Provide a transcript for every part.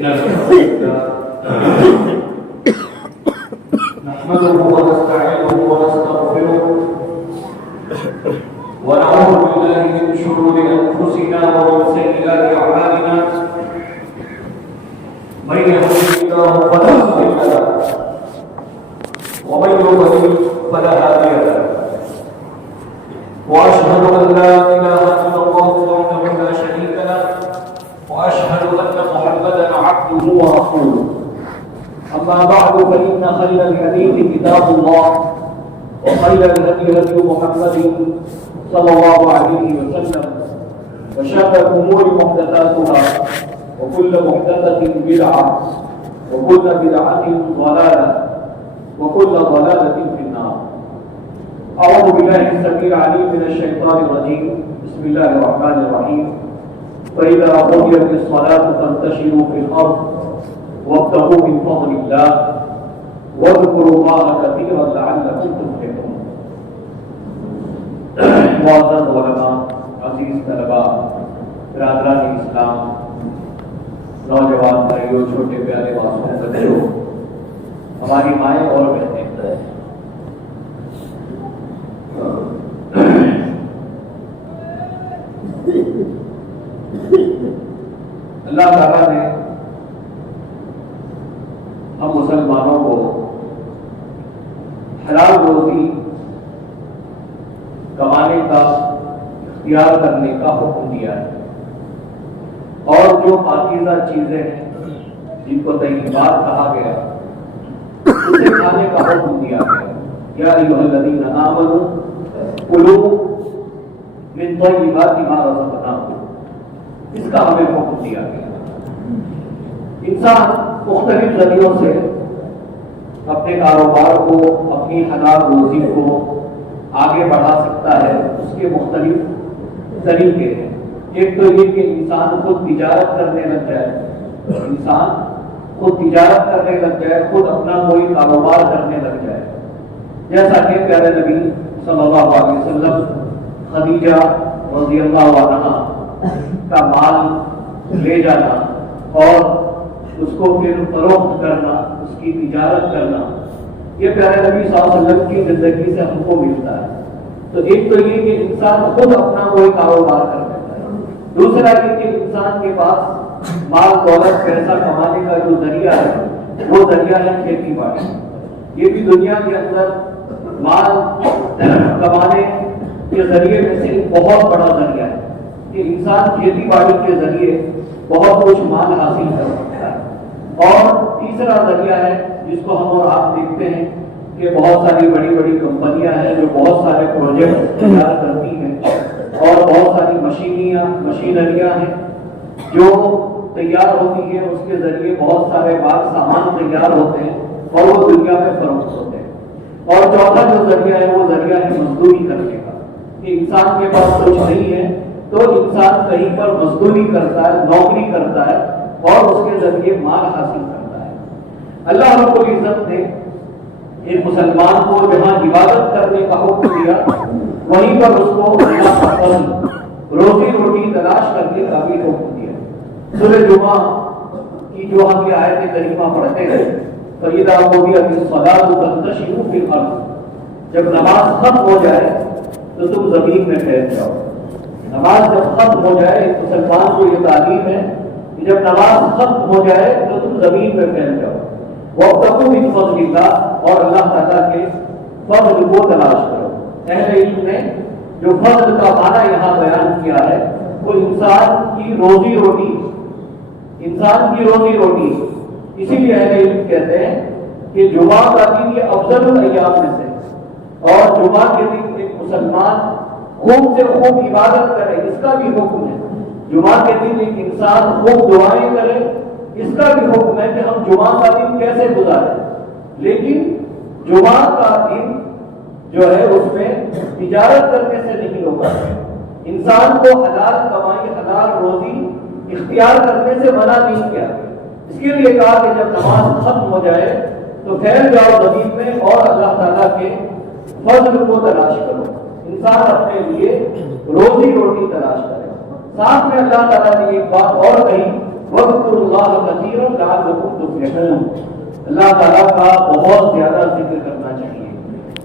إن الحمد لله نحمده ونستعينه ونستغفره ونعوذ بالله من شرور أنفسنا ومن سيئات أعمالنا من يهده الله فلا مضل له ومن يضلل فلا هادي له وأشهد أن لا إله إلا الله وحده لا شريك له وأشهد أن محمدا عبده ورسوله أما بعد فإن خير الحديث كتاب الله وخير الهدي هدي محمد صلى الله عليه وسلم وشر الأمور محدثاتها وكل محدثة بدعة وكل بدعة ضلالة وكل ضلالة في النار. أعوذ بالله السميع العليم من الشيطان الرجيم. بسم الله الرحمن الرحيم. فإذا قضيت الصلاة فانتشروا في الأرض وابتغوا من فضل الله واذكروا الله كثيرا لعلكم تفلحون. معزز علماء، عزیز طلباء، برادران اسلام، نوجوان بھائیوں، چھوٹے پیارے معصوم بچوں، ہماری مائیں اور بہنیں، اللہ تعالیٰ نے ہم مسلمانوں کو حلال روزی کمانے کا اختیار کرنے کا حکم دیا ہے، اور جو پاکیزہ چیزیں ہیں جن کو طیبات کہا گیا اسے کھانے کا حکم دیا گیا. یا ایھا الذین آمنوا کلوا من طیبات ما رزقناکم، اس کا ہمیں حکم دیا گیا. انسان مختلف ذریعوں سے اپنے کاروبار کو، اپنی حلال روزی کو آگے بڑھا سکتا ہے. اس کے مختلف طریقے ہیں. ایک تو یہ کہ انسان خود تجارت کرنے لگ جائے، خود اپنا کوئی کاروبار کرنے لگ جائے، جیسا کہ پیارے نبی صلی اللہ علیہ وسلم خدیجہ رضی اللہ عنہا کا مال لے جانا اور اس کو پھر فروخت کرنا، اس کی تجارت کرنا، یہ پیارے نبی صلی اللہ علیہ وسلم کی زندگی سے ہم کو ملتا ہے. تو ایک تو یہ کہ انسان خود اپنا کوئی کاروبار کر لیتا ہے. دوسرا یہ کہ انسان کے پاس مال دولت پیسہ کمانے کا جو ذریعہ ہے وہ ذریعہ ہے کھیتی باڑی. یہ بھی دنیا کے اندر مال کمانے کے ذریعے میں سے ایک بہت بڑا ذریعہ ہے کہ انسان کھیتی باڑی کے ذریعے بہت کچھ مال حاصل کر سکتا ہے. اور تیسرا ذریعہ ہے جس کو ہم اور آپ دیکھتے ہیں کہ بہت ساری بڑی بڑی کمپنیاں ہیں جو بہت سارے پروجیکٹ تیار کرتی ہیں، اور بہت ساری مشینریاں ہیں جو تیار ہوتی ہیں، اس کے ذریعے بہت سارے سامان تیار ہوتے ہیں اور وہ دنیا میں فروخت ہوتے ہیں. اور چوتھا جو ذریعہ ہے وہ ذریعہ ہے مزدوری کرنے کا، کہ انسان کے پاس کچھ نہیں ہے تو انسان کہیں پر مزدوری کرتا ہے، نوکری کرتا ہے اور اس کے ذریعے مال حاصل کرتا ہے. اللہ رب العزت نے ایک مسلمان کو جہاں عبادت کرنے کا حکم دیا وہیں پر اس کو اللہ کا فضل، روزی روٹی تلاش کرنے کا بھی حکم دیا. سورہ جمعہ کی جو ہم یہ آیت کریمہ پڑھتے ہیں، فَإِذَا قُضِيَتِ الصَّلَاةُ فَانتَشِرُوا فِي الْأَرْضِ، جب نماز ختم ہو جائے تو تم زمین میں پھیل جاؤ. نماز جب ختم ہو جائے، مسلمان کو یہ تعلیم ہے کہ جب نماز ختم ہو جائے تو تم زمین میں پھیل جاؤ. وَابْتَغُوا مِن فَضْلِ اللَّهِ، اور اللہ تعالیٰ کے فضل کو تلاش کرو. اہل علم نے جو فضل کا معنی یہاں بیان کیا ہے وہ انسان کی روزی روٹی. اسی لیے اہل علم کہتے ہیں کہ جمعہ کا دن یہ افضل الایام میں سے، اور جمعہ کے دن ایک مسلمان خوب سے خوب عبادت کرے، اس کا بھی حکم ہے. جمعہ کے دن ایک انسان خوب دعائیں کرے، اس کا بھی حکم ہے کہ ہم جمعہ کا دن کیسے گزاریں. لیکن جمعہ کا دن جو ہے اس میں تجارت کرنے سے نہیں روکا ہے. انسان کو حلال کمائی، حلال روزی اختیار کرنے سے منع نہیں کیا. اس کے لیے کہا کہ جب نماز ختم ہو جائے تو پھیل جاؤ زمین میں اور اللہ تعالیٰ کے فضل کو تلاش کرو. انسان اپنے لیے روزی روٹی تلاش کرے. ساتھ میں اللہ تعالیٰ نے ایک بات اور کہی وَاذْكُرُوا اللَّهَ كَثِيرًا لَعَلَّكُمْ تُفْلِحُونَ، اللہ تعالیٰ کا بہت زیادہ ذکر کرنا چاہیے،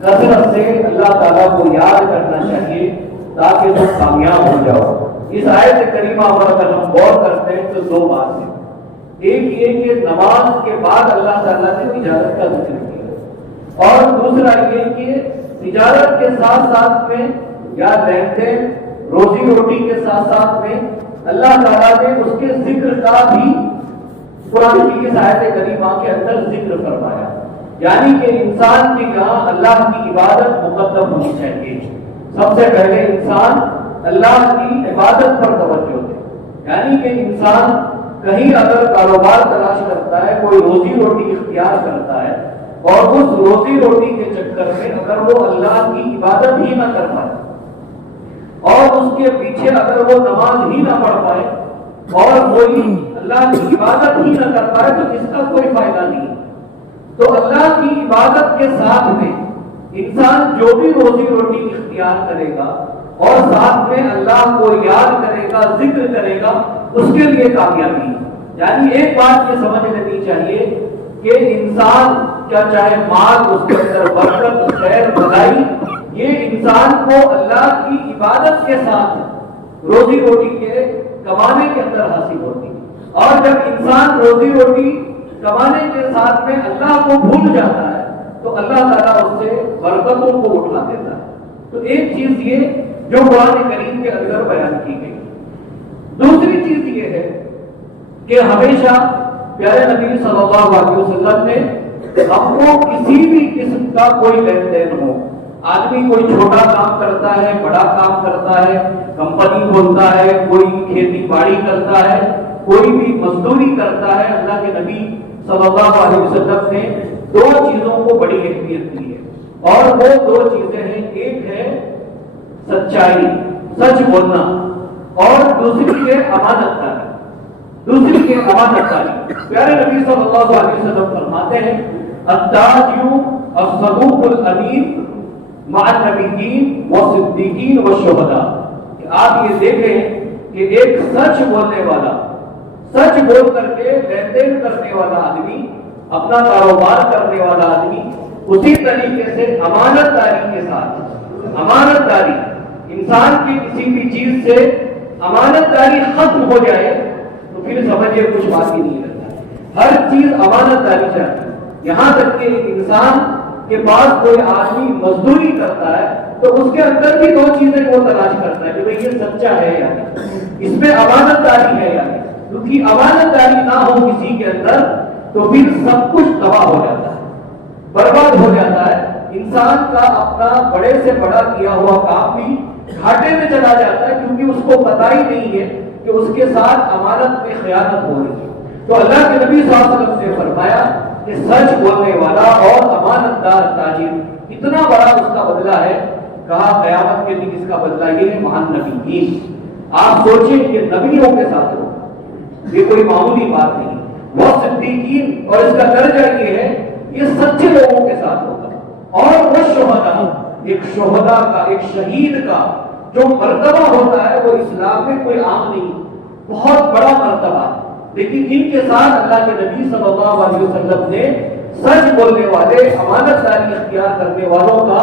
کثرت سے اللہ تعالیٰ کو یاد کرنا چاہیے تاکہ تم کامیاب ہو جاؤ۔ اس آیت کریمہ پر اگر ہم غور کرتے ہیں تو دو بات ہیں، ایک یہ کہ نماز کے بعد اللہ تعالیٰ نے تجارت کا ذکر کیا، اور دوسرا یہ کہ تجارت کے ساتھ ساتھ میں یا لین دین روزی روٹی کے ساتھ ساتھ میں اللہ تعالیٰ نے اس کے ذکر کا بھی قرآن کی اس آیت کریمہ کے اندر ذکر فرمایا، یعنی کہ انسان کی یہاں اللہ کی عبادت مقدم ہونی چاہیے۔ سب سے پہلے انسان اللہ کی عبادت پر توجہ دے، یعنی کہ انسان کہیں اگر کاروبار تلاش کرتا ہے، کوئی روزی روٹی اختیار کرتا ہے، اور اس روزی روٹی کے چکر میں اگر وہ اللہ کی عبادت ہی نہ کر پائے اور اس کے پیچھے اگر وہ نماز ہی نہ پڑھ پائے اور کوئی اللہ کی عبادت ہی نہ کر پائے تو اس کا کوئی فائدہ نہیں۔ تو اللہ کی عبادت کے ساتھ میں انسان جو بھی روزی روٹی اختیار کرے گا اور ساتھ میں اللہ کو یاد کرے گا، ذکر کرے گا، اس کے لیے کامیابی۔ یعنی ایک بات یہ سمجھ لینی چاہیے کہ انسان کیا چاہے مال، اس کے اندر برکت، خیر، بھلائی، یہ انسان کو اللہ کی عبادت کے ساتھ روزی روٹی کے کمانے کے اندر حاصل ہوتی ہے، اور جب انسان روزی روٹی کمانے کے ساتھ میں اللہ کو بھول جاتا ہے تو اللہ تعالیٰ اس سے برکتوں کو اٹھا دیتا ہے۔ تو ایک چیز یہ جو قرآن کریم کے اندر بیان کی گئی۔ دوسری چیز یہ ہے کہ ہمیشہ پیارے نبی صلی اللہ علیہ وسلم نے ہم کو کسی بھی قسم کا کوئی لین دین ہو، آدمی کوئی چھوٹا کام کرتا ہے، بڑا کام کرتا ہے، کمپنی کھولتا ہے، کوئی کھیتی باڑی کرتا ہے، کوئی بھی مزدوری کرتا ہے، اللہ کے نبی صلی اللہ علیہ وسلم نے دو چیزوں کو بڑی اہمیت دی ہے، اور وہ دو چیزیں ہیں، ایک ہے سچائی، سچ بولنا، اور دوسری ہے امانت داری۔ دوسری ہے امانت داری۔ پیارے نبی صلی اللہ علیہ وسلم فرماتے ہیں التاجر الصدوق الامین مع النبیین والصدیقین والشہداء، کہ آپ یہ دیکھیں کہ ایک سچ بولنے والا، سچ بول کر کے لین دین کرنے والا آدمی، اپنا کاروبار کرنے والا آدمی، اسی طریقے سے امانت داری کے ساتھ، امانت داری، انسان کی کسی بھی چیز سے امانت داری ختم ہو جائے تو پھر سمجھے کچھ باقی نہیں رہتا۔ ہر چیز امانت داری چاہتی ہے، یہاں تک کہ انسان کے پاس کوئی آدمی مزدوری کرتا ہے تو اس کے اندر بھی دو چیزیں وہ تلاش کرتا ہے کہ بھئی یہ سچا ہے یا نہیں، اس میں امانت داری ہے یا نہیں، کیونکہ امانت داری نہ ہو کسی کے اندر تو پھر سب کچھ تباہ ہو جاتا ہے، برباد ہو جاتا ہے، انسان کا اپنا بڑے سے بڑا کیا ہوا کام بھی گھاٹے میں چلا جاتا ہے، کیونکہ اس کو پتہ ہی نہیں ہے کہ اس کے ساتھ امانت میں خیانت ہو رہی ہے۔ تو اللہ کے نبی صلی اللہ علیہ وسلم نے فرمایا کہ سچ بولنے والا اور امانت دار تاجر اتنا بڑا اس کا بدلہ ہے، کہا قیامت کے دن اس کا بدلہ یہ ہے مہان نبیین۔ آپ سوچیں کہ نبیوں کے ساتھ ہوگا، یہ کوئی معمولی بات نہیں، وہ صدیقین، اور اس کا درجہ یہ ہے یہ سچے لوگوں کے ساتھ ہوگا، اور وہ شہداء، ایک شہداء کا، ایک شہید کا جو مرتبہ ہوتا ہے وہ اسلام میں کوئی عام نہیں، بہت بڑا مرتبہ ہے، لیکن ان کے ساتھ اللہ کے نبی صلی اللہ علیہ وسلم نے سچ بولنے والے، امانت داری اختیار کرنے والوں کا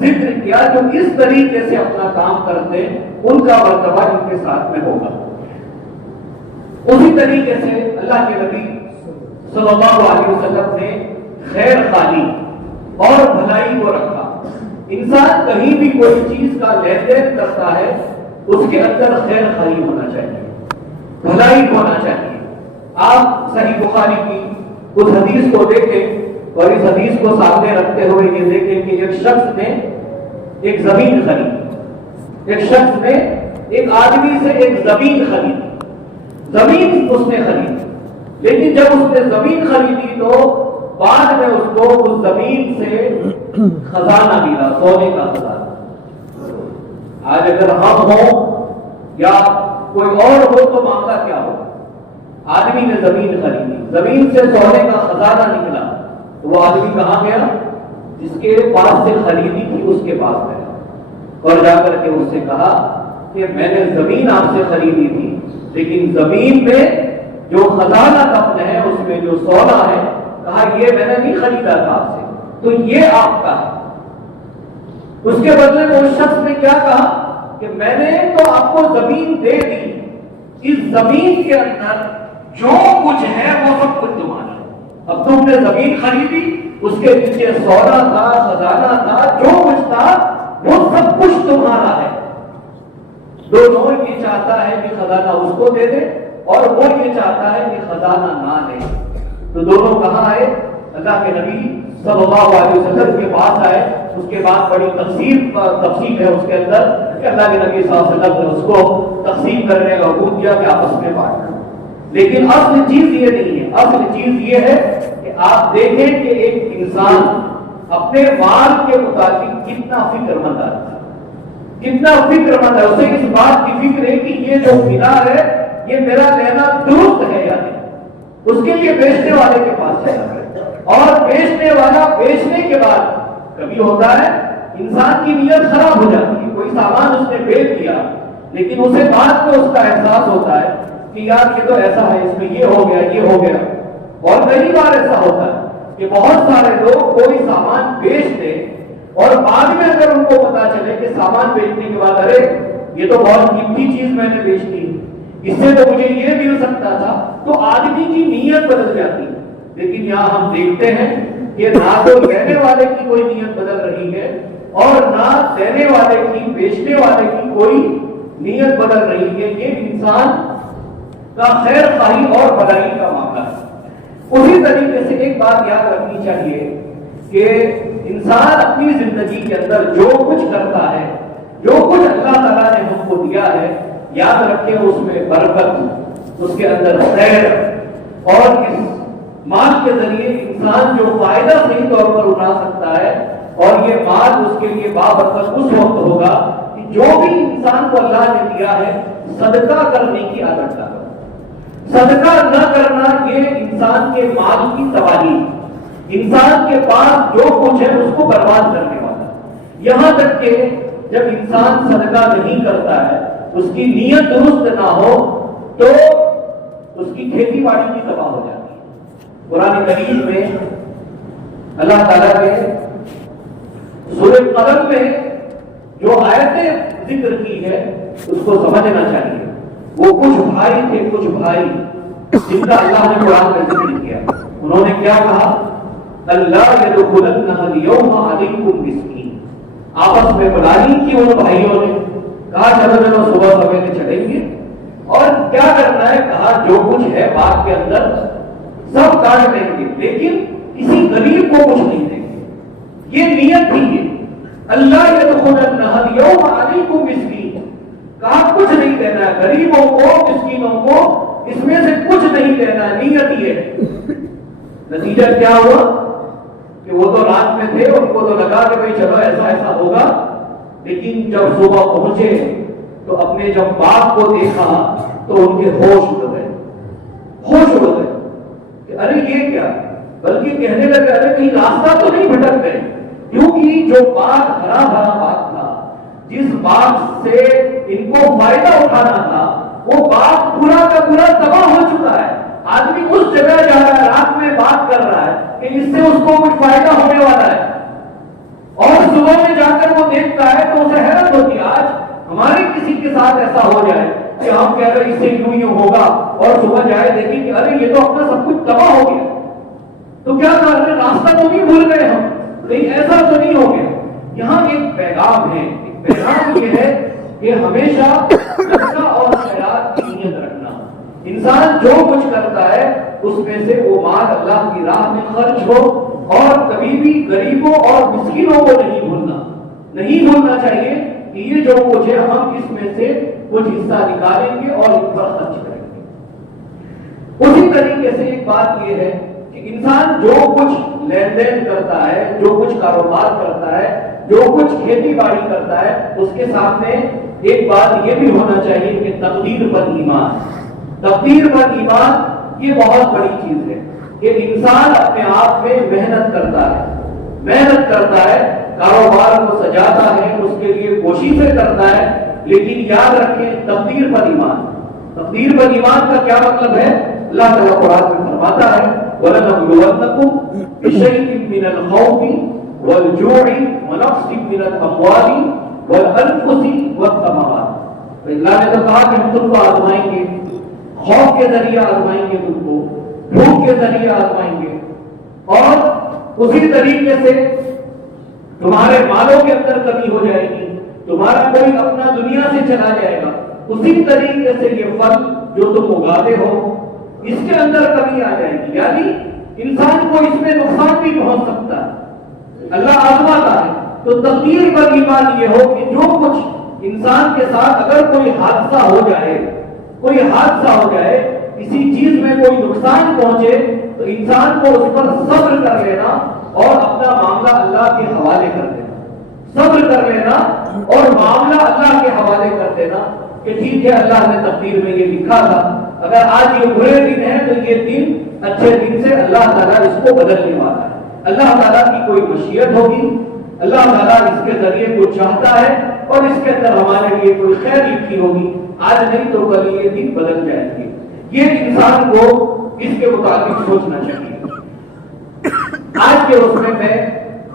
ذکر کیا، جو اس طریقے سے اپنا کام کرتے ہیں ان کا مرتبہ ان کے ساتھ میں ہوگا۔ اسی طریقے سے اللہ کے نبی صلی اللہ علیہ وسلم نے خیر خواہی اور بھلائی کو رکھا۔ انسان کہیں بھی کوئی چیز کا لین دین کرتا ہے اس کے اندر خیر خواہی ہونا چاہیے، بھلائی ہونا چاہیے۔ آپ صحیح بخاری کی اس حدیث کو دیکھیں اور اس حدیث کو سامنے رکھتے ہوئے یہ دیکھیں کہ ایک شخص نے ایک زمین خریدی، ایک شخص نے ایک آدمی سے ایک زمین خریدی، زمین اس نے خریدی، لیکن جب اس نے زمین خریدی تو بعد میں اس کو اس زمین سے خزانہ ملا، سونے کا خزانہ۔ آج اگر ہم ہوں یا کوئی اور ہو تو معاملہ کیا ہو؟ آدمی نے زمین خریدی، زمین سے سونے کا خزانہ نکلا، تو وہ آدمی کہاں گیا؟ جس کے پاس سے خریدی تھی اس کے پاس گیا اور جا کر کے اس سے کہا کہ میں نے زمین آپ سے خریدی تھی، لیکن زمین میں جو خزانہ دفن ہے اس میں جو سونا ہے، کہا یہ میں نے نہیں خریدا تھا آپ سے، تو یہ آپ کا ہے۔ اس کے بدلے میں اس شخص نے کیا کہا کہ میں نے تو آپ کو زمین دے دی، اس زمین کے اندر جو کچھ ہے وہ سب کچھ تمہارا ہے۔ اب تم نے زمین خریدی، اس کے نیچے سونا تھا، خزانہ تھا، جو کچھ تھا وہ سب کچھ تمہارا ہے۔ دونوں یہ چاہتا ہے کہ خزانہ اس کو دے دے اور وہ یہ چاہتا ہے کہ خزانہ نہ دے، تو دونوں کہاں آئے؟ اللہ کے نبی صلی اللہ علیہ وسلم کے پاس آئے۔ اس کے بعد بڑی تفصیل ہے اس کے اندر کہ اللہ کے نبی صلی اللہ علیہ وسلم نے اس کو تقسیم کرنے کا حکم دیا کہ آپس میں بانٹ کرو، لیکن اصل چیز یہ نہیں ہے۔ اصل چیز یہ ہے کہ آپ دیکھیں کہ ایک انسان اپنے مال کے متعلق کتنا فکر مند ہے، کتنا فکر مند ہے۔ اسے اس بات کی فکر ہے کہ یہ جو ملا ہے یہ میرا لینا درست ہے یا نہیں۔ اس کے لیے بیچنے والے کے پاس چلا گیا، اور بیچنے والا بیچنے کے بعد کبھی ہوتا ہے انسان کی نیت خراب ہو جاتی ہے، کوئی سامان اس نے بیچ دیا لیکن اسے بعد میں اس کا احساس ہوتا ہے کہ یار یہ تو ایسا ہے، اس میں یہ ہو گیا، یہ ہو گیا۔ اور کئی بار ایسا ہوتا ہے کہ بہت سارے لوگ کوئی سامان بیچ دیں اور بعد میں اگر ان کو پتا چلے کہ سامان بیچنے کے بعد ارے یہ تو بہت قیمتی چیز میں نے بیچ دی، اس سے تو مجھے یہ مل سکتا تھا، تو آدمی کی نیت بدل جاتی ہے۔ لیکن یہاں ہم دیکھتے ہیں کہ نہ تو لینے والے کی کوئی نیت بدل رہی ہے اور نہ دینے والے کی، بیچنے والے کی کوئی نیت بدل رہی ہے۔ یہ انسان کا خیر خواہی اور بھلائی کا معاملہ ہے۔ اسی طریقے سے ایک بات یاد رکھنی چاہیے کہ انسان اپنی زندگی کے اندر جو کچھ کرتا ہے، جو کچھ اللہ تعالیٰ نے ہم کو دیا ہے، یاد رکھیں اس میں برکت، اس کے اندر خیر، اور اس مال کے ذریعے انسان جو فائدہ صحیح طور پر اٹھا سکتا ہے، اور یہ مال اس کے لیے بابرکت اس وقت ہوگا کہ جو بھی انسان کو اللہ نے دیا ہے صدقہ کرنے کی عادت ڈالو۔ صدقہ نہ کرنا یہ انسان کے مال کی تباہی، انسان کے پاس جو کچھ ہے اس کو برباد کرنے والا۔ یہاں تک کہ جب انسان صدقہ نہیں کرتا ہے، اس کی نیت درست نہ ہو تو اس کی کھیتی باڑی بھی تباہ ہو جاتی ہے۔ قرآن کریم میں اللہ تعالیٰ نے سورہ قلم میں جو آیتیں ذکر کی ہے اس کو سمجھنا چاہیے۔ وہ کچھ بھائی تھے، کچھ بھائی جن کا اللہ نے قرآن میں ذکر کیا، انہوں نے کیا کہا؟ اللہ يدخلنها اليوم عليكم مسکین، آپس میں پلاننگ کی ان بھائیوں نے، کہا چلو صبح سویرے چلیں گے اور کیا کرنا ہے، کہا جو کچھ ہے باغ کے اندر سب کاٹ دیں گے لیکن کسی غریب کو کچھ نہیں دیں گے۔ یہ نیت تھی ہے، اللہ يدخلنها اليوم عليكم مسکین، کہا کچھ نہیں دینا ہے غریبوں کو، مسکینوں کو، اس میں سے کچھ نہیں دینا، نیت یہ ہے۔ نتیجہ کیا ہوا کہ وہ تو رات میں تھے، ان کو تو لگا کہ بھائی چلو ایسا ایسا ہوگا، لیکن جب صبح پہنچے تو اپنے جب باغ کو دیکھا تو ان کے ہوش اڑ گئے، ہوش اڑ گئے کہ ارے یہ کیا، بلکہ کہنے لگے ارے کہیں راستہ تو نہیں بھٹک گئے، کیونکہ جو باغ ہرا بھرا باغ تھا، جس باغ سے ان کو فائدہ اٹھانا تھا، وہ باغ پورا کا پورا تباہ ہو چکا ہے۔ آدمی اس جگہ جا رہا ہے، رات میں بات کر رہا ہے کہ اس سے اس کو کچھ فائدہ ہونے والا ہے، اور صبح میں جا کر وہ دیکھتا ہے تو اسے حیرت ہوتی ہے آج ہمارے کسی کے ساتھ ایسا ہو جائے کہ ہم کہہ رہے اس سے یوں ہوگا، اور صبح جائے دیکھیں کہ ارے یہ تو اپنا سب کچھ تباہ ہو گیا، تو کیا کہا راستہ تو نہیں بھول گئے ہم، کہیں ایسا تو نہیں ہو گیا۔ یہاں ایک پیغام ہے، پیغام یہ ہے کہ ہمیشہ صدقہ اور خیرات کی نیت رکھنا۔ انسان جو کچھ کرتا ہے اس میں سے وہ مال اللہ کی راہ میں خرچ ہو، اور کبھی بھی غریبوں اور مسکینوں کو نہیں بھولنا چاہیے کہ یہ جو کچھ ہے ہم اس میں سے کچھ حصہ نکالیں گے اور ان پر خرچ کریں گے۔ اسی طریقے سے ایک بات یہ ہے کہ انسان جو کچھ لین دین کرتا ہے، جو کچھ کاروبار کرتا ہے، جو کچھ کھیتی باڑی کرتا ہے، اس کے سامنے ایک بات یہ بھی ہونا چاہیے کہ تقدیر پر ایمان۔ تقدیر پر ایمان یہ بہت بڑی چیز ہے کہ انسان اپنے آپ میں محنت کرتا ہے، کاروبار کو سجاتا ہے، اس کے لیے کوششیں کرتا ہے، لیکن یاد رکھیں تقدیر پر ایمان۔ تقدیر پر ایمان کا کیا مطلب ہے اللہ تعالیٰ قرآن میں فرماتا ہے وَلَنَبْلُوَنَّكُمْ بِشَيْءٍ مِّنَ الْخَوْفِ وَالْجُوعِ وَنَقْصٍ مِّنَ الْأَمْوَالِ وَالْأَنفُسِ وَالثَّمَرَاتِ۔ اللہ نے تو کہا کہ ہم تم کو آزمائیں گے، خوف کے ذریعے آزمائیں گے، تم کو بھوک کے ذریعے آزمائیں گے، اور اسی طریقے سے تمہارے مالوں کے اندر کمی ہو جائے گی، تمہارا کوئی اپنا دنیا سے چلا جائے گا، اسی طریقے سے یہ پھل جو تم اگاتے ہو اس کے اندر کمی آ جائے گی، یعنی انسان کو اس میں نقصان بھی پہنچ سکتا ہے، اللہ آزماتا ہے۔ تو تقدیر پر ایمان یہ ہو کہ جو کچھ انسان کے ساتھ اگر کوئی حادثہ ہو جائے، کسی چیز میں کوئی نقصان پہنچے تو انسان کو اس پر صبر کر لینا اور اپنا معاملہ اللہ کے حوالے کر دینا، صبر کر لینا اور معاملہ اللہ کے حوالے کر دینا کہ ٹھیک ہے اللہ نے تقدیر میں یہ لکھا تھا، اگر آج یہ برے دن ہے تو یہ دن اچھے دن سے اللہ تعالیٰ اس کو بدلنے والا ہے، اللہ تعالیٰ کی کوئی مشیت ہوگی، اللہ تعالیٰ اس کے ذریعے کچھ چاہتا ہے اور اس کے اندر ہمارے لیے کوئی خیر لکھی ہوگی، آج نہیں تو کل یہ دن بدل جائے گی۔ یہ انسان کو اس کے مطابق سوچنا چاہیے۔ آج کے اس میں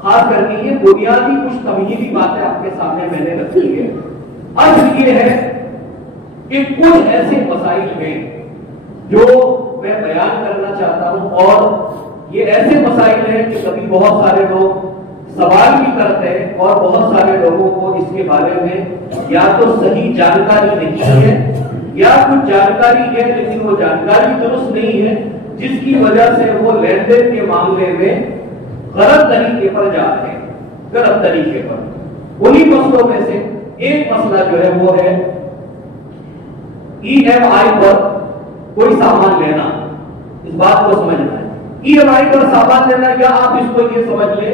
خاص کر کے یہ بنیادی کچھ تمہیدی باتیں آپ کے سامنے میں نے رکھی ہے۔ اصل یہ ہے کہ کچھ ایسے مسائل ہیں جو میں بیان کرنا چاہتا ہوں، اور یہ ایسے مسائل ہیں کہ کبھی بہت سارے لوگ سوال بھی کرتے ہیں اور بہت سارے لوگوں کو اس کے بارے میں یا تو صحیح جانکاری نہیں ہے یا کچھ جانکاری ہے لیکن وہ جانکاری درست نہیں ہے، جس کی وجہ سے وہ لین دین کے معاملے میں غلط طریقے پر جا رہے ہیں، غلط طریقے پر۔ انہی مسئلوں میں سے ایک مسئلہ جو ہے وہ ہے EMI پر کوئی سامان لینا۔ اس بات کو سمجھنا ہے، EMI پر سامان لینا، یا آپ اس کو یہ سمجھ لیں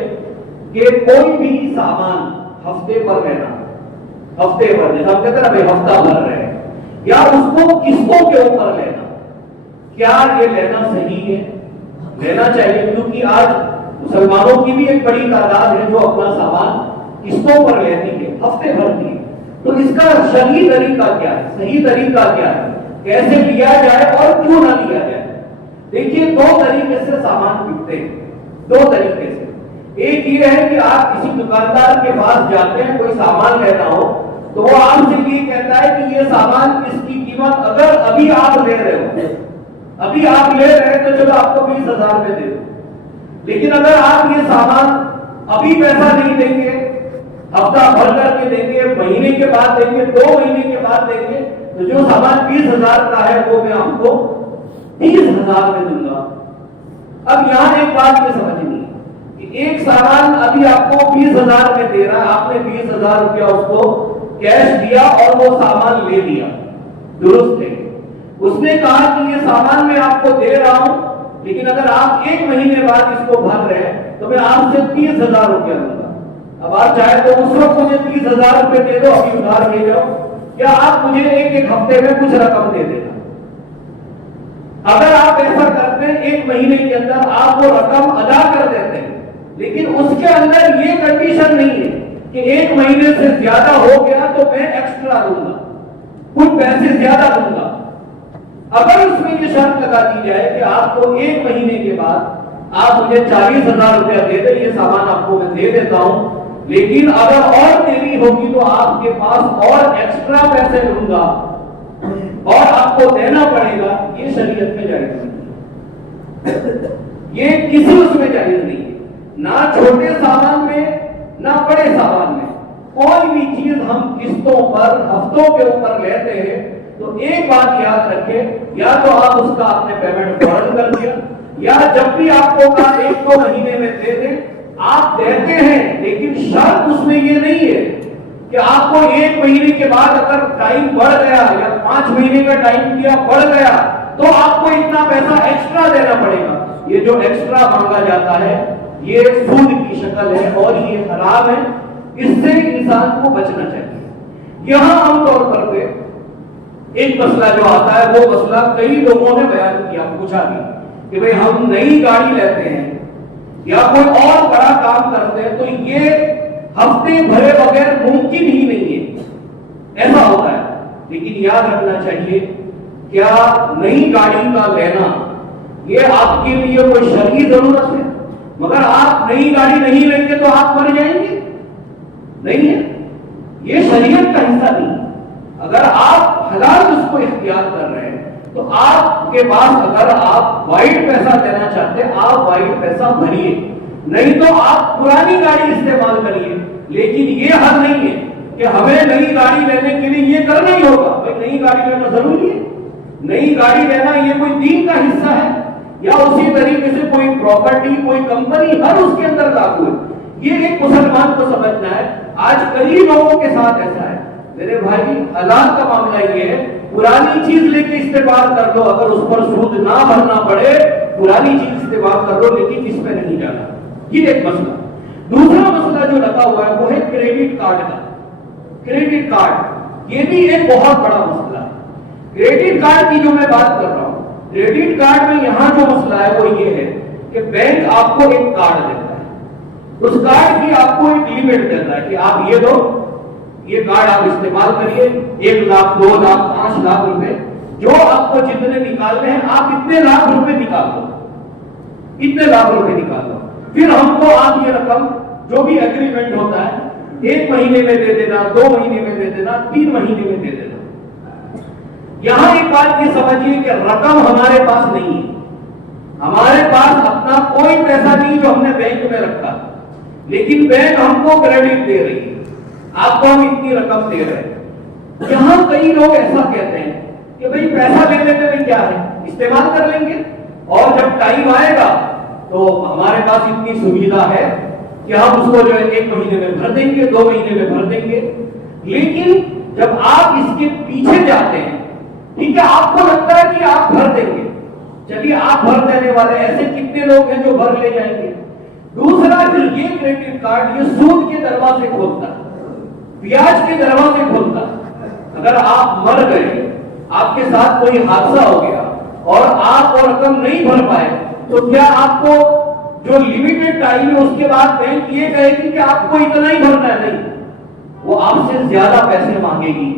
کہ کوئی بھی سامان ہفتے پر لینا، ہفتے پر جیسا ہم کہتے ہیں نا ہفتہ بھر رہے، یا اس کو قسطوں کے اوپر لینا، کیا یہ لینا صحیح ہے؟ لینا چاہیے، کیونکہ آج مسلمانوں کی بھی ایک بڑی تعداد ہے جو اپنا سامان قسطوں پر لیتی ہے، ہفتے بھر کی۔ تو اس کا صحیح طریقہ کیا ہے، صحیح طریقہ کیا ہے، کیسے لیا جائے اور کیوں نہ لیا جائے؟ دیکھیے دو طریقے سے سامان بکتے ہیں، دو طریقے سے۔ ایک یہ ہے کہ آپ کسی دکاندار کے پاس جاتے ہیں کوئی سامان لینا ہو تو وہ آپ سے یہ کہتا ہے کہ یہ سامان اس کی قیمت اگر ابھی آپ لے رہے ہو، ابھی آپ لے رہے ہیں تو چلو آپ کو 20,000 میں دے دو، لیکن اگر آپ یہ سامان ابھی پیسہ نہیں دیں گے، ہفتہ بھر کر کے دیں گے، مہینے کے بعد دیں گے، 2 مہینے کے بعد دیں گے، تو جو سامان 20,000 کا ہے وہ میں آپ کو 30,000 میں دوں گا۔ اب یہاں ایک بات یہ سمجھنی ہے کہ ایک سامان ابھی آپ کو 20,000 میں دے رہا ہے، آپ نے 20,000 روپیہ اس کو کیش دیا اور وہ سامان لے لیا، درست ہے۔ اس نے کہا کہ یہ سامان میں آپ کو دے رہا ہوں، لیکن اگر آپ 1 مہینے بعد اس کو بھر رہے ہیں تو میں آپ سے 30,000 روپیہ لوں گا۔ اب آپ چاہے تو اس وقت مجھے 30,000 روپے دے دو، ابھی ادھار لے جاؤ، یا آپ مجھے ایک ہفتے میں کچھ رقم دے دینا۔ اگر آپ ایسا کرتے ہیں 1 مہینے کے اندر آپ وہ رقم ادا کر دیتے ہیں، لیکن اس کے اندر یہ کنڈیشن نہیں ہے کہ 1 مہینے سے زیادہ ہو گیا تو میں ایکسٹرا دوں گا، کچھ پیسے زیادہ دوں گا۔ اگر اس میں یہ شرط لگا دی جائے کہ آپ کو 1 مہینے کے بعد آپ مجھے 40,000 روپیہ دے دیں، یہ سامان آپ کو میں دے دیتا ہوں، لیکن اگر اور دیری ہوگی تو آپ کے پاس اور ایکسٹرا پیسے لوں گا اور آپ کو دینا پڑے گا، یہ شریعت میں جائز نہیں ہے، یہ کسی اس میں جائز نہیں ہے، نہ چھوٹے سامان میں نہ بڑے سامان میں۔ کوئی بھی چیز ہم قسطوں پر ہفتوں کے اوپر لیتے ہیں تو ایک بات یاد رکھیں، یا تو آپ اس کا آپ نے پیمنٹ فوراً کر دیا، یا جب بھی آپ کو کہا 1-2 مہینے میں دے دیں، آپ دیتے ہیں، لیکن شرط اس میں یہ نہیں ہے کہ آپ کو 1 مہینے کے بعد اگر ٹائم بڑھ گیا یا 5 مہینے کا ٹائم دیا بڑھ گیا تو آپ کو اتنا پیسہ ایکسٹرا دینا پڑے گا۔ یہ جو ایکسٹرا مانگا جاتا ہے یہ سود کی شکل ہے اور یہ حرام ہے، اس سے انسان کو بچنا چاہیے۔ یہاں عام طور پر ایک مسئلہ جو آتا ہے وہ مسئلہ کئی لوگوں نے بیان کیا، پوچھا بھی کہ بھئی ہم نئی گاڑی لیتے ہیں یا کوئی اور بڑا کام کرتے ہیں تو یہ ہفتے بھرے بغیر ممکن ہی نہیں ہے، ایسا ہوتا ہے۔ لیکن یاد رکھنا چاہیے کیا نئی گاڑی کا لینا یہ آپ کے لیے کوئی شرعی ضرورت ہے؟ مگر آپ نئی گاڑی نہیں لیں گے تو آپ مر جائیں گے؟ نہیں ہے، یہ شریعت کا حصہ نہیں۔ اگر آپ حلال اس کو اختیار کر رہے ہیں تو آپ کے پاس اگر آپ وائٹ پیسہ دینا چاہتے ہیں آپ وائٹ پیسہ بھریے، نہیں تو آپ پرانی گاڑی استعمال کریے۔ لیکن یہ حل نہیں ہے کہ ہمیں نئی گاڑی لینے کے لیے یہ کرنا ہی ہوگا۔ بھائی نئی گاڑی لینا ضروری ہے، نئی گاڑی لینا یہ کوئی دین کا حصہ ہے یا اسی طریقے سے کوئی پراپرٹی کوئی کمپنی ہر اس کے اندر لاگو ہے؟ یہ ایک مسلمان کو سمجھنا ہے۔ آج کئی لوگوں کے ساتھ ایسا ہے۔ میرے بھائی حلال کا معاملہ یہ ہے، پرانی چیز لے کے استعمال کر لو، اگر اس پر سود نہ بھرنا پڑے پرانی چیز استعمال کر لو، لیکن اس پہ نہیں جانا۔ یہ ایک مسئلہ۔ دوسرا مسئلہ جو لگا ہوا ہے وہ ہے کریڈٹ کارڈ کا۔ کریڈٹ کارڈ یہ بھی ایک بہت بڑا مسئلہ ہے۔ کریڈٹ کارڈ کی جو میں بات کر رہا ہوں، کریڈٹ کارڈ میں یہاں جو مسئلہ ہے وہ یہ ہے کہ بینک آپ کو ایک کارڈ دیتا ہے، اس کارڈ کی آپ کو ایک لمٹ دیتا ہے کہ آپ یہ دو، یہ کارڈ آپ استعمال کریے، 1 لاکھ 2 لاکھ 5 لاکھ روپے جو آپ کو جتنے نکالنے ہیں آپ اتنے لاکھ روپے نکال دو، اتنے لاکھ روپے نکال دو۔ پھر ہم کو آپ یہ رقم جو بھی ایگریمنٹ ہوتا ہے 1 مہینے میں دے دینا، 2 مہینے میں دے دینا، 3 مہینے میں دے دینا۔ یہاں ایک بات یہ سمجھیے کہ رقم ہمارے پاس نہیں ہے، ہمارے پاس اپنا کوئی پیسہ نہیں جو ہم نے بینک میں رکھا، لیکن بینک ہم کو کریڈٹ دے رہی ہے، آپ کو ہم اتنی رقم دے رہے ہیں۔ یہاں کئی لوگ ایسا کہتے ہیں کہ بھئی پیسہ لے لینے میں کیا ہے، استعمال کر لیں گے اور جب ٹائم آئے گا تو ہمارے پاس اتنی سویدھا ہے کہ ہم اس کو جو ہے 1 مہینے میں بھر دیں گے، 2 مہینے میں بھر دیں گے۔ لیکن جب آپ اس کے پیچھے جاتے ہیں، ٹھیک ہے آپ کو لگتا ہے کہ آپ بھر دیں گے، چلیے آپ بھر دینے والے ایسے کتنے لوگ ہیں جو بھر لے جائیں گے؟ دوسرا پھر یہ کریڈٹ کارڈ یہ سود کے دروازے کھولتا ہے، بیاج کے دروازے کھولتا ہے۔ اگر آپ مر گئے، آپ کے ساتھ کوئی حادثہ ہو گیا اور آپ وہ رقم نہیں بھر پائے تو کیا آپ کو جو لمیٹڈ ٹائم ہے اس کے بعد بینک یہ کہے گی کہ آپ کو اتنا ہی بھرنا ہے؟ نہیں، وہ آپ سے زیادہ پیسے مانگے گی۔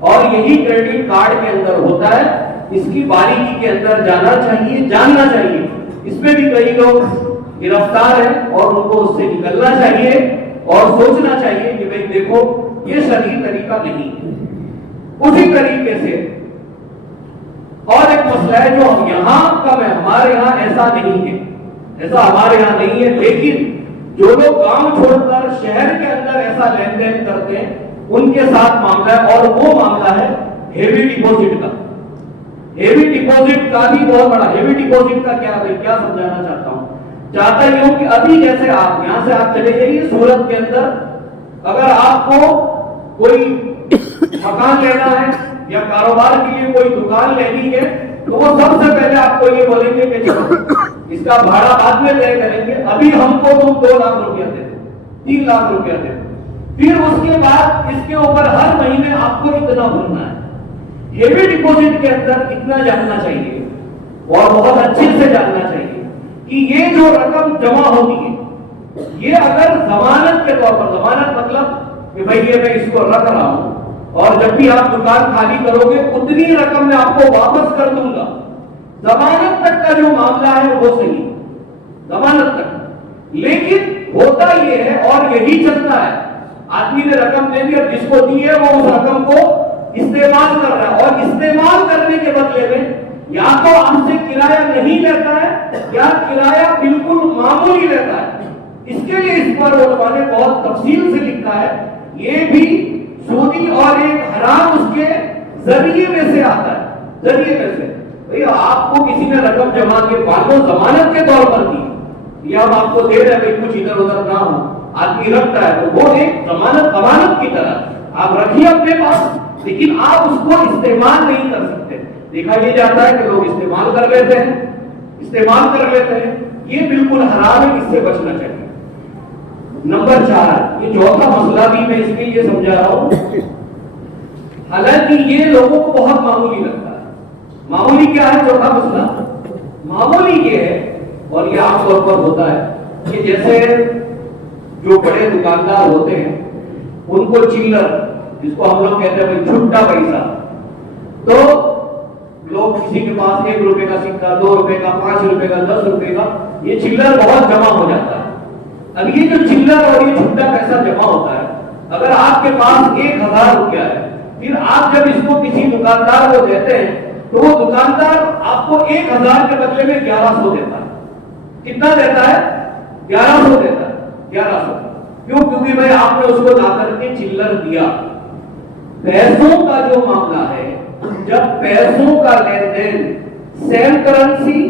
اور یہی کریڈٹ کارڈ کے اندر ہوتا ہے، اس کی باریکی کے اندر جانا چاہیے، جاننا چاہیے۔ اس میں بھی کئی لوگ گرفتار ہیں اور ان کو اس سے نکلنا چاہیے اور سوچنا چاہیے کہ بھئی دیکھو یہ صحیح طریقہ نہیں ہے۔ اسی طریقے سے اور ایک مسئلہ ہے جو ہم یہاں کم ہے، ہمارے یہاں ایسا نہیں ہے، ایسا ہمارے یہاں نہیں ہے، لیکن جو لوگ گاؤں چھوڑ کر شہر کے اندر ایسا لین دین کرتے ہیں ان کے ساتھ معاملہ ہے، اور وہ معاملہ ہے ہیوی ڈپوزٹ کا۔ ہیوی ڈپوزٹ کا بھی بہت بڑا، ہیوی ڈپوزٹ کا کیا سمجھانا چاہتا ہوں، چاہتا ہی ہوں کہ ابھی جیسے آپ یہاں سے آپ چلے جائیے سورت کے اندر، اگر آپ کو کوئی مکان لینا ہے یا کاروبار کے لیے کوئی دکان لینی ہے تو وہ سب سے پہلے آپ کو یہ بولیں گے کہ چلو اس کا بھاڑا بعد میں طے کریں گے، ابھی ہم کو تم 2 لاکھ روپیہ دے دو، 3 لاکھ روپیہ دے دو، پھر اس کے بعد اس کے اوپر ہر مہینے آپ کو اتنا بھرنا ہے۔ ہیوی ڈپوزٹ کے اندر اتنا جاننا چاہیے اور بہت اچھے سے جاننا چاہیے کہ یہ جو رقم جمع ہوتی ہے یہ اگر ضمانت کے طور پر، ضمانت مطلب کہ بھائی یہ میں اس کو رکھ رہا ہوں اور جب بھی آپ دکان خالی کرو گے اتنی رقم میں آپ کو واپس کر دوں گا، ضمانت تک کا جو معاملہ ہے وہ صحیح، ضمانت تک۔ لیکن ہوتا یہ ہے اور یہی چلتا ہے، آدمی نے رقم دے دی اور جس کو دی ہے وہ اس رقم کو استعمال کر رہا ہے، اور استعمال کرنے کے بدلے میں یا تو ہم سے کرایہ نہیں لیتا ہے یا کرایہ بالکل معمولی لیتا ہے۔ اس کے لیے اس پر علماء نے بہت تفصیل سے لکھا ہے، یہ بھی سودی اور ایک حرام اس کے ذریعے میں سے آتا ہے، ذریعے میں سے۔ بھئی آپ کو کسی نے رقم جمع کے بعد ضمانت کے طور پر دی یا ہم آپ کو دے رہے ہیں کچھ ادھر ادھر نہ ہو، آدمی رکھتا ہے تو وہ ایک ضمانت کی طرح آپ رکھیے اپنے پاس، لیکن آپ اس کو استعمال نہیں کر سکتے۔ دیکھا یہ جاتا ہے کہ لوگ استعمال کر لیتے ہیں، یہ بالکل حرام ہے، اس سے بچنا چاہیے۔ نمبر 4، یہ چوتھا مسئلہ بھی میں اس کے لیے سمجھا رہا ہوں، حالانکہ یہ لوگوں کو بہت معمولی لگتا ہے۔ معمولی کیا ہے چوتھا مسئلہ؟ معمولی یہ ہے اور یہ عام طور پر ہوتا ہے کہ جیسے جو بڑے دکاندار ہوتے ہیں ان کو چلر، جس کو ہم لوگ کہتے ہیں چھٹا پیسہ، تو لوگ کسی کے پاس 1 روپے کا سکہ، 2 روپے کا، 5 روپے کا، 10 روپے کا، یہ چلر بہت جمع ہو جاتا ہے۔ اب یہ جو چلر اور یہ چھوٹا پیسہ جمع ہوتا ہے، اگر آپ کے پاس 1000 روپیہ ہے، پھر آپ جب اس کو کسی دکاندار کو دیتے ہیں تو وہ دکاندار آپ کو 1000 کے بدلے میں 1100 دیتا ہے۔ کتنا دیتا ہے؟ 1100 دیتا ہے، 1100۔ کیوں؟ کیونکہ بھائی آپ نے اس کو لا کر کے چلر دیا۔ پیسوں کا جو معاملہ ہے، جب پیسوں کا لین دین سیم کرنسی،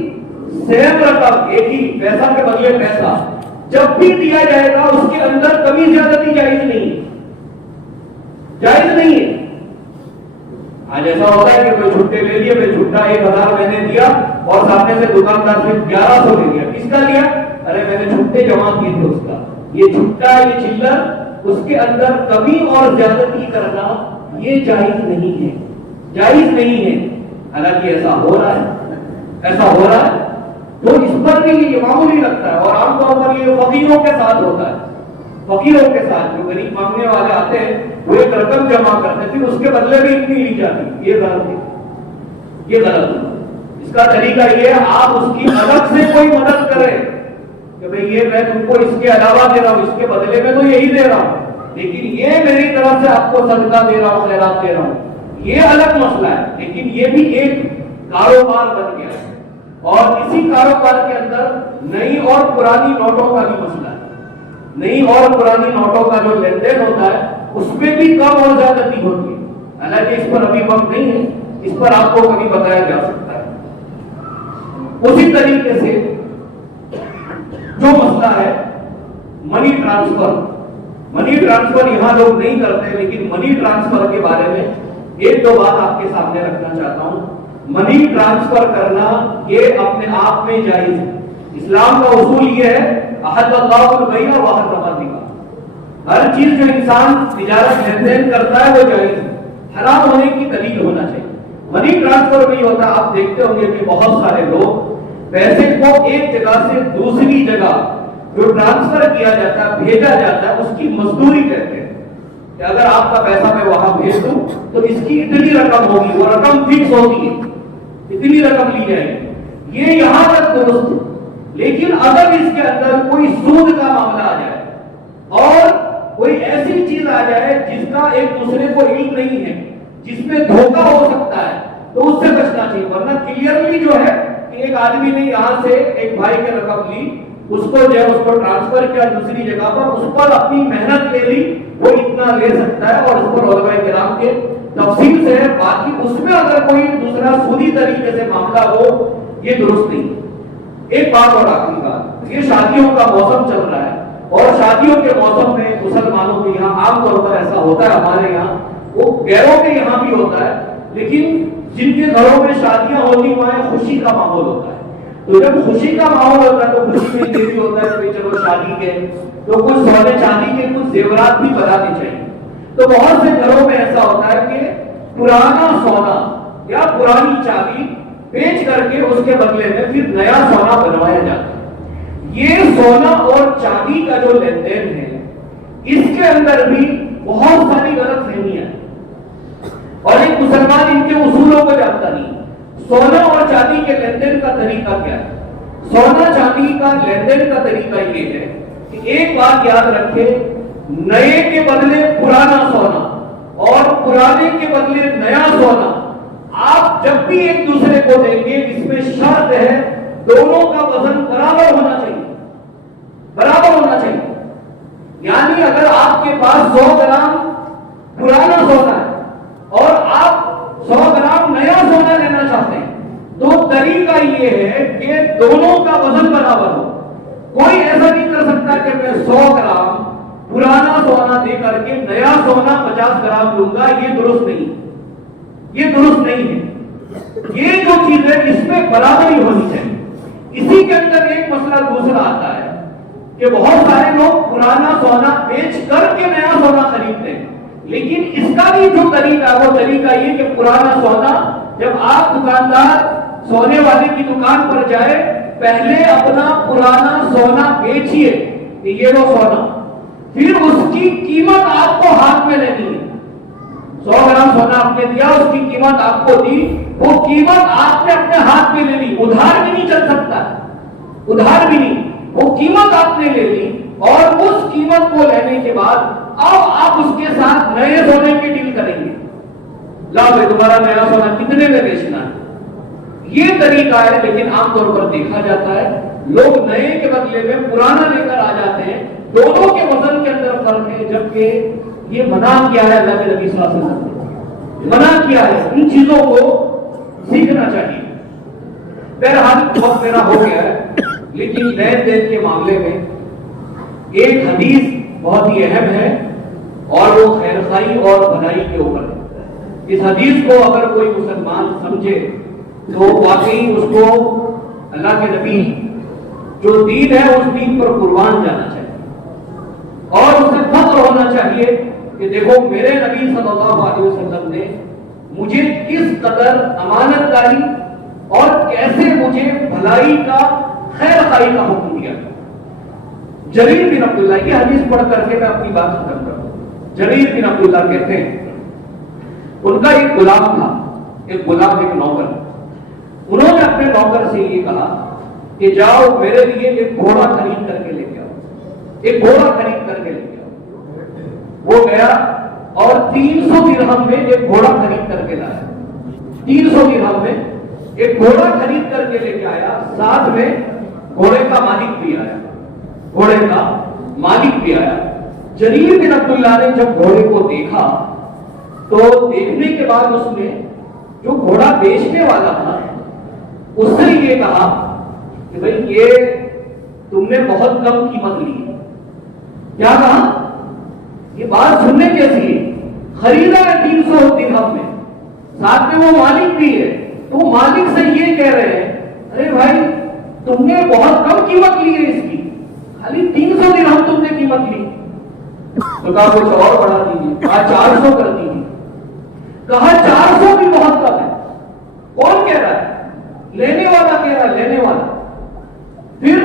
سیم رقم، ایک ہی پیسہ کے بدلے پیسہ جب بھی دیا جائے گا، اس کے اندر کمی زیادتی جائز نہیں ہے، جائز نہیں ہے۔ آج ایسا ہوتا ہے کہ کوئی چھٹے لے لیے، میں چھٹا 1000 میں نے دیا اور سامنے سے دکاندار سے 1100 لے لیا۔ کس کا لیا؟ ارے میں نے چھٹے جمع کیے تھے اس کا۔ یہ چھٹا، یہ چلر، اس کے اندر کمی اور زیادتی کرنا یہ جائز نہیں ہے، جائز نہیں ہے۔ حالانکہ ایسا ہو رہا ہے، ایسا ہو رہا ہے، تو اس پر بھی یہ معمولی لگتا ہے۔ اور عام طور پر یہ فقیروں کے ساتھ ہوتا ہے، فقیروں کے ساتھ جو غریب مانگنے والے آتے ہیں وہ ایک رقم جمع کرتے ہیں، پھر اس کے بدلے میں اتنی لی جاتی۔ یہ غلط ہے، یہ غلط ہے۔ اس کا طریقہ یہ ہے، آپ اس کی الگ سے کوئی مدد کریں کہ بھئی یہ میں تم کو اس کے علاوہ دے رہا ہوں، اس کے بدلے میں تو یہی دے رہا ہوں، لیکن یہ میری طرف سے آپ کو صدقہ دے رہا ہوں، خیرات دے رہا ہوں، یہ الگ مسئلہ ہے۔ لیکن یہ بھی ایک کاروبار بن گیا ہے، اور اسی کاروبار کے اندر نئی اور پرانی نوٹوں کا بھی مسئلہ ہے۔ نئی اور پرانی نوٹوں کا جو لین دین ہوتا ہے اس میں بھی کم اور زیادتی ہوتی ہے۔ حالانکہ اس پر ابھی وقت نہیں ہے، اس پر آپ کو کبھی بتایا جا سکتا ہے۔ اسی طریقے سے جو مسئلہ ہے منی ٹرانسفر، منی ٹرانسفر یہاں لوگ نہیں کرتے، لیکن منی ٹرانسفر کے بارے میں 1-2 بات آپ کے سامنے رکھنا چاہتا ہوں۔ منی ٹرانسفر کرنا یہ اپنے آپ میں جائز ہے۔ اسلام کا اصول یہ ہے، احل اللہ البیع وحرم الربا۔ ہر چیز جو انسان تجارت لین دین کرتا ہے وہ جائز ہے، حرام ہونے کی دلیل ہونا چاہیے۔ منی ٹرانسفر بھی ہوتا ہے، آپ دیکھتے ہوں گے کہ بہت سارے لوگ پیسے کو ایک جگہ سے دوسری جگہ جو ٹرانسفر کیا جاتا ہے، بھیجا جاتا ہے، اس کی مزدوری کہتے ہیں کہ اگر آپ کا پیسہ میں وہاں بھیج دوں تو اس کی اتنی رقم ہوگی، وہ رقم فکس ہوتی ہے، اتنی رقم لی جائے گی۔ یہ یہاں تک درست ہے، لیکن اگر اس کے اندر کوئی سود کا معاملہ آ جائے اور کوئی ایسی چیز آ جائے جس کا ایک دوسرے کو علم نہیں ہے، جس میں دھوکہ ہو سکتا ہے، تو اس سے بچنا چاہیے۔ ورنہ کلیئرلی جو ہے کہ ایک آدمی نے یہاں سے ایک بھائی کی رقم لی، اس کو جو ہے اس کو ٹرانسفر کیا دوسری جگہ پر، اس پر اپنی محنت لے لی، وہ اتنا لے سکتا ہے، اور اس پر علماء کرام کے تفصیل سے ہے۔ باقی اس میں اگر کوئی دوسرا سودی طریقے سے معاملہ ہو، یہ درست نہیں۔ ایک بات اور آخری بات، یہ شادیوں کا موسم چل رہا ہے، اور شادیوں کے موسم میں مسلمانوں کے یہاں عام طور پر ایسا ہوتا ہے، ہمارے یہاں، وہ غیروں کے یہاں بھی ہوتا ہے، لیکن جن کے گھروں میں شادیاں ہوتی وہاں خوشی کا ماحول ہوتا ہے۔ تو جب خوشی کا ماحول ہوتا ہے تو خوشی میں یہ بھی ہوتا ہے کہ چلو شادی کے تو کچھ سونے چاندی کے کچھ زیورات بھی بنانے چاہیے۔ تو بہت سے گھروں میں ایسا ہوتا ہے کہ پرانا سونا یا پرانی چاندی بیچ کر کے اس کے بدلے میں پھر نیا سونا بنوایا جاتا ہے۔ یہ سونا اور چاندی کا جو لین دین ہے، اس کے اندر بھی بہت ساری غلط فہمیاں ہیں، اور ایک مسلمان ان کے اصولوں کو جانتا نہیں۔ سونا اور چاندی کے لین دین کا طریقہ کیا ہے؟ سونا چاندی کا لین دین کا طریقہ یہ ہے کہ ایک بات یاد رکھے، نئے کے بدلے پرانا سونا اور پرانے کے بدلے نیا سونا آپ جب بھی ایک دوسرے کو دیں گے، اس میں شرط ہے دونوں کا وزن برابر ہونا چاہیے، برابر ہونا چاہیے۔ یعنی اگر آپ کے پاس 100 گرام پرانا سونا ہے اور آپ 100 گرام نیا سونا لینا چاہتے ہیں، تو طریقہ یہ ہے کہ دونوں کا وزن برابر ہو۔ کوئی ایسا نہیں کر سکتا کہ میں 100 گرام پرانا سونا دے کر کے نیا سونا 50 گرام لوں گا، یہ درست نہیں، یہ درست نہیں ہے۔ یہ جو چیز ہے اس میں برابری ہونی چاہیے۔ اسی کے اندر ایک مسئلہ دوسرا آتا ہے کہ بہت سارے لوگ پرانا سونا بیچ کر کے نیا سونا خریدتے ہیں، لیکن اس کا بھی جو طریقہ ہے وہ طریقہ یہ کہ پرانا سونا جب آپ دکاندار سونے والے کی دکان پر جائے، پہلے اپنا پرانا سونا بیچیے کہ یہ وہ سونا، پھر اس کی قیمت آپ کو ہاتھ میں لینی ہے۔ 100 گرام سونا آپ نے دیا، اس کی قیمت آپ کو دی، وہ قیمت آپ نے اپنے ہاتھ میں لے لی، ادھار بھی نہیں چل سکتا، ادھار بھی نہیں، وہ قیمت آپ نے لے لی، اور اس قیمت کو لینے کے بعد اب آپ اس کے ساتھ نئے سونے کی ڈیل کریں گے، لا بھائی تمہارا نیا سونا کتنے میں بیچنا ہے، یہ طریقہ ہے۔ لیکن عام طور پر دیکھا جاتا ہے لوگ نئے کے بدلے میں پرانا لے کر آ جاتے ہیں، دونوں کے وزن کے اندر فرق ہے، جبکہ یہ منع کیا ہے اللہ کے نبی صلی اللہ علیہ وسلم نے، منع کیا ہے، ان چیزوں کو سیکھنا چاہیے۔ بہرحال وقت میرا ہو گیا ہے، لیکن لین دین کے معاملے میں ایک حدیث بہت ہی اہم ہے اور وہ خیر خائی اور بھلائی کے اوپر ہے۔ اس حدیث کو اگر کوئی مسلمان سمجھے تو واقعی اس کو اللہ کے نبی جو دین ہے اس دین پر قربان جانا چاہیے، اور اسے فخر ہونا چاہیے کہ دیکھو میرے نبی صلی اللہ علیہ وسلم نے مجھے کس قدر امانت داری اور کیسے مجھے بھلائی کا، خیر خائی کا حکم دیا۔ جریر بن عبداللہ، یہ حدیث پڑھ کر کے میں اپنی بات ختم کرتا ہوں۔ جریر بن عبداللہ کہتے ہیں ان کا ایک غلام تھا، ایک غلام، ایک نوکر، انہوں نے اپنے نوکر سے یہ کہا کہ جاؤ میرے لیے ایک گھوڑا خرید کر کے لے کے آؤ، ایک گھوڑا خرید کر کے لے کے آؤ۔ وہ گیا اور 300 درہم میں ایک گھوڑا خرید کر کے لایا، 300 درہم میں ایک گھوڑا خرید کر کے لے کے آیا، ساتھ میں گھوڑے کا مالک بھی آیا، گھوڑے کا مالک بھی آیا۔ جریر بن عبداللہ نے جب گھوڑے کو دیکھا تو دیکھنے کے بعد اس نے جو گھوڑا بیچنے والا تھا اس سے یہ کہا کہ بھئی یہ تم نے بہت کم قیمت لی ہے۔ کیا کہا؟ یہ بات سننے کیسی ہے، خریدا ہے 300 درہم میں، ساتھ میں وہ مالک بھی ہے، تو مالک سے یہ کہہ رہے ہیں ارے بھائی تم نے بہت کم قیمت لی ہے اس کی، خالی 300 درہم تم نے قیمت لی۔ تو کہا کچھ اور بڑھا دیجیے، کہا 400 کر دیجیے، کہا 400 بھی بہت کم ہے۔ کون کہہ رہا ہے؟ لینے والا کہہ رہا ہے، لینے والا۔ پھر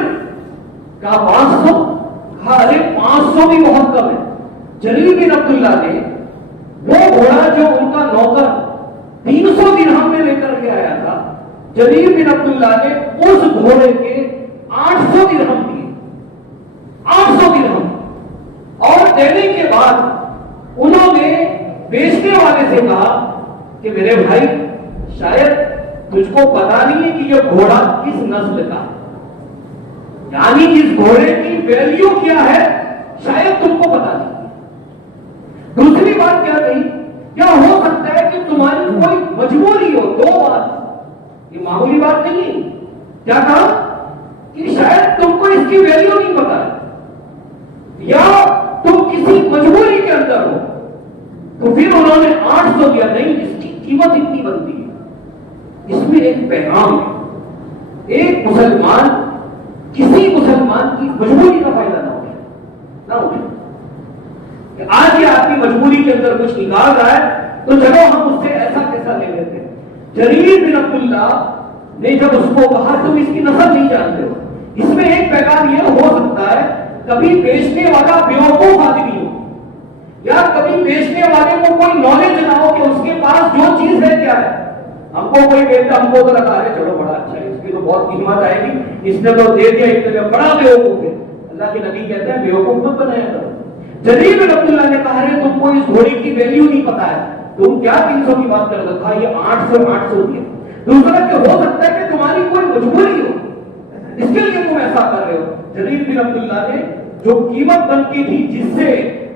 کہا 500، کہا ارے 500 بھی بہت کم ہے۔ جریر بن عبداللہ نے وہ گھوڑا جو ان کا نوکر 300 درہم میں لے کر کے آیا تھا، جریر بن عبداللہ نے اس گھوڑے کے 800 درہم دیے، 800 درہم، اور دینے کے بعد انہوں نے بیچنے والے سے کہا کہ میرے بھائی شاید تجھ کو پتا نہیں ہے کہ یہ گھوڑا کس نسل کا ہے، یعنی اس گھوڑے کی ویلیو کیا ہے شاید تم کو پتا نہیں۔ دوسری بات کیا کہی، کیا ہو سکتا ہے کہ تمہاری کوئی مجبوری ہو، دو بات، یہ معمولی بات نہیں ہے۔ کیا کہا کہ شاید تم کو اس کی ویلیو نہیں پتا ہے، یا تم کسی مجبوری کے اندر ہو۔ تو پھر انہوں نے 800 دیا، نہیں اس کی قیمت اتنی بنتی ہے۔ اس میں ایک پیغام ہے، ایک مسلمان کسی مسلمان کی مجبوری کا فائدہ نہ اٹھائے، کہ آج یہ آدمی مجبوری کے اندر کچھ نکال رہا ہے تو چلو ہم اس سے ایسا کیسا لے لیتے ہیں۔ جریر بن عبداللہ نے جب اس کو کہا تم اس کی نسل نہیں جانتے ہو، اس میں ایک پیغام یہ ہو سکتا ہے کبھی بیچنے والا بیوقوف آدمی ہو، یا کبھی بیچنے والے کو کوئی نالج نہ ہو کہ اس کے پاس جو چیز ہے کیا ہے۔ ہم کو کوئی بیچتا، ہم کو تو لگا ہے چلو بڑا اچھا ہے، اس کی تو بہت قیمت آئے گی، اس نے تو دے دیا، اتنے بڑا بیوقوف ہے۔ اللہ کے نبی کہتے ہیں بیوقوف مت بنایا کرو۔ جریر بن عبداللہ نے کہا ہے تم کو اس گھوڑے کی ویلیو نہیں پتا ہے، تم کیا 300 کی بات کر رہا تھا، یہ 800 دیا۔ دوسرا کہ ہو سکتا ہے کہ تمہاری کوئی مجبوری ہو، اس کے لیے تم ایسا کر رہے ہو۔ جریر بن عبداللہ نے جو قیمت بنتی تھی جس سے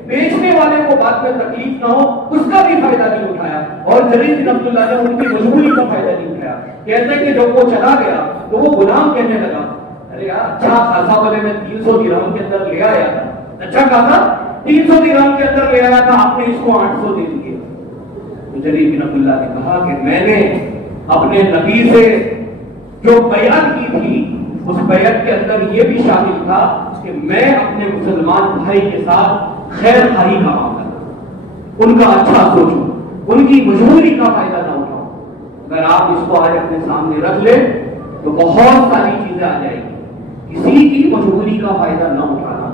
بیچنے والے کو بعد میں تکلیف نہ ہو، اس کا بھی فائدہ نہیں اٹھایا، اور جریر بن عبداللہ نے ان کی مجبوری کا فائدہ نہیں اٹھایا۔ کہتے ہیں کہ جب وہ چلا گیا تو وہ غلام کہنے لگا ارے یار اچھا خاصا والے میں 300 درہم کے اندر لے آیا تھا، اچھا خاصا 300 درہم کے اندر لے آیا تھا، آپ نے اس کو 800 دے دیے۔ تو جریر بن عبداللہ نے کہا کہ میں نے اپنے نبی سے جو بیعت کی تھی اس بیعت کے اندر یہ بھی شامل تھا کہ میں اپنے مسلمان بھائی کے ساتھ خیر خواہی کا معاملہ کروں، ان کا اچھا سوچوں، ان کی مجبوری کا فائدہ نہ اٹھاؤں۔ اگر آپ اس کو آج اپنے سامنے رکھ لیں تو بہت ساری چیزیں آ جائیں گی، کسی کی مجبوری کا فائدہ نہ اٹھانا،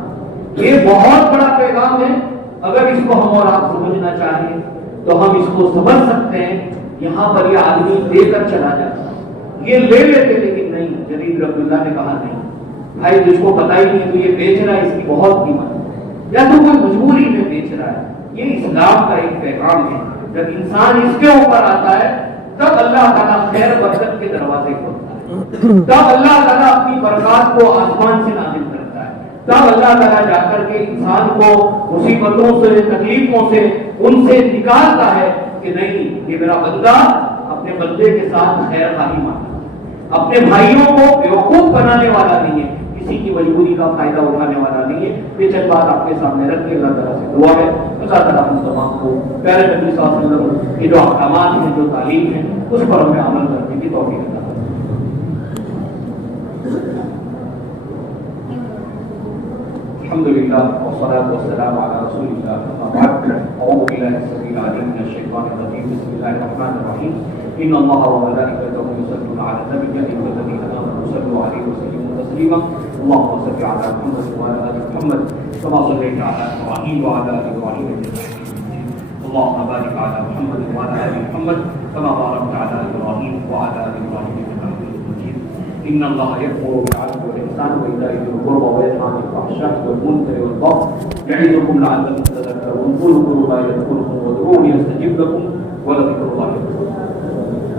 یہ بہت بڑا پیغام ہے۔ اگر اس کو ہم اور آپ سمجھنا چاہیں تو ہم اس کو سمجھ سکتے ہیں یہاں پر یہ آدمی دے کر چلا جاتا، یہ لے لیتے، لیکن نہیں، جدید رحمۃ اللہ نے کہا نہیں بھائی، جس کو پتہ ہی نہیں تو یہ بیچ رہا ہے، اس کی بہت قیمت ہے، یا تو کوئی مجبوری میں بیچ رہا ہے۔ یہ اسلام کا ایک پیغام ہے، جب انسان اس کے اوپر آتا ہے تب اللہ تعالیٰ خیر برکت کے دروازے کھولتا ہے، تب اللہ تعالیٰ اپنی برکات کو آسمان سے نازل کرتا ہے، تب اللہ تعالیٰ جا کر کے انسان کو مصیبتوں سے، تکلیفوں سے، ان سے نکالتا ہے کہ نہیں، یہ میرا بندہ اپنے بندے کے ساتھ خیر خواہی مانگتا، اپنے بھائیوں کو بیوقوف بنانے والا نہیں ہے، کسی کی مجبوری کا فائدہ اٹھانے والا نہیں ہے۔ یہ چند بات آپ کے سامنے رکھ کے اللہ تعالیٰ سے دعا ہے اللہ تعالیٰ ہم تمام کو پیارے نبی صلی اللہ علیہ وسلم کی جو احکامات ہیں، جو تعلیم ہے، اس پر ہمیں عمل کرنے کی توفیق عطا فرمائے۔ الحمد للہ والصلاة والسلام علی رسول اللہ، اما بعد، اعوذ باللہ السمیع العلیم من الشیطان الرجیم، بسم اللہ الرحمن الرحیم، ان اللہ وملائکتہ یصلون علی النبی یا ایھا الذین آمنوا صلوا علیہ وسلموا تسلیما، اللهم صل علی محمد وعلی آل محمد كما صليت على ابراهيم وعلى ال ابراهيم انك حميد مجيد، اللهم بارك على محمد وعلى ال محمد كما باركت على ابراهيم وعلى ال ابراهيم انك حميد مجيد، ان الله يأمر بالعدل والاحسان وايتاء ذي القربى وينهى عن الفحشاء والمنكر والبغي يعظكم لعلكم تذكرون، قولوا ما يذكركم وادعوه يستجب لكم ولذكر الله اكبر۔